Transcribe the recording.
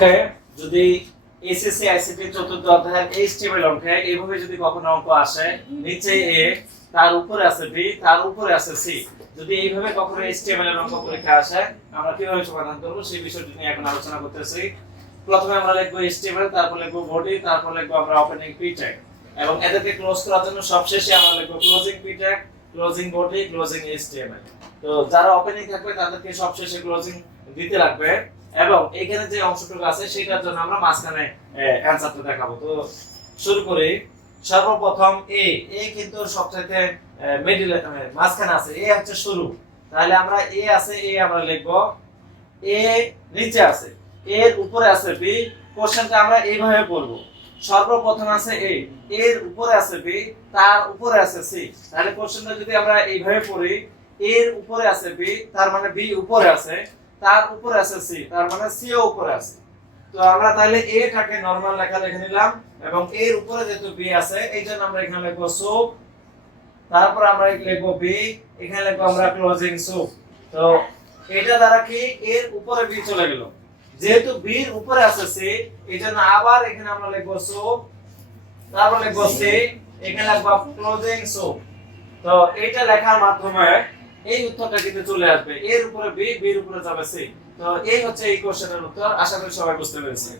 ওকে, যদি SSC ICT চতুর্থ অধ্যায়ের HTML অঙ্কে এইভাবে যদি কখনো অঙ্ক আসে, নিচে এ, তার উপরে আছে বি, তার উপরে আছে সি, যদি এইভাবে কখনো HTML এর অঙ্ক পরীক্ষা আসে, আমরা কিভাবে সমাধান করব সেই বিষয়টি নিয়ে এখন আলোচনা করতেছি। প্রথমে আমরা লিখব HTML, তারপর লিখব বডি, তারপর লিখব আমরা ওপেনিং পি ট্যাগ, এবং এদেরকে ক্লোজ করার জন্য সবশেষে আমরা লিখব closing P tag, closing body, closing HTML। তো যারা ওপেনিং থাকবে তাদেরকে সবশেষে ক্লোজিং দিতে লাগবে, এবং এখানে যে অংশটুকু আছে সেটার জন্য আমরা মাঝখানে অ্যানসারটা দেখাবো। তো শুরু করি। সর্বপ্রথম এ কিন্তু সবচেয়ে মিডল মাঝখানে আছে, এ হচ্ছে শুরু, তাহলে আমরা এ আছে, এ আমরা লিখব। এ নিচে আছে, এর উপরে আছে বি, কোশ্চেনটা আমরা এইভাবে পড়ব। সর্বপ্রথম আছে এ, এর উপরে আছে বি, তার উপরে আছে সি, তাহলে কোশ্চেনটা যদি আমরা এইভাবে পড়ি, এর উপরে আছে বি, তার মানে বি উপরে আছে, তার উপরে আছে সি, তার মানে সি ও উপরে আছে। তো আমরা তাহলে এ টাকে নরমাল লেখা লিখে নিলাম, এবং এর উপরে যেহেতু বি আছে এইজন্য আমরা এখানে লিখব সুপ, তারপর আমরা লিখব বি, এখানে লিখব আমরা ক্লোজিং সুপ। তো এটা দ্বারা কি এর উপরে বি চলে গেল, যেহেতু বি এর উপরে আছে সি, এইজন্য আবার এখানে আমরা লিখব সুপ, তারপর লিখব সি, এখানে লিখব ক্লোজিং সুপ। তো এটা লেখার মাধ্যমে এই উত্তরটা কিন্তু চলে আসবে, এর উপরে বি, বি এর উপরে যাবে সি। তো এই হচ্ছে এই কোশ্চেনের উত্তর। আশা করি সবাই বুঝতে পেরেছে।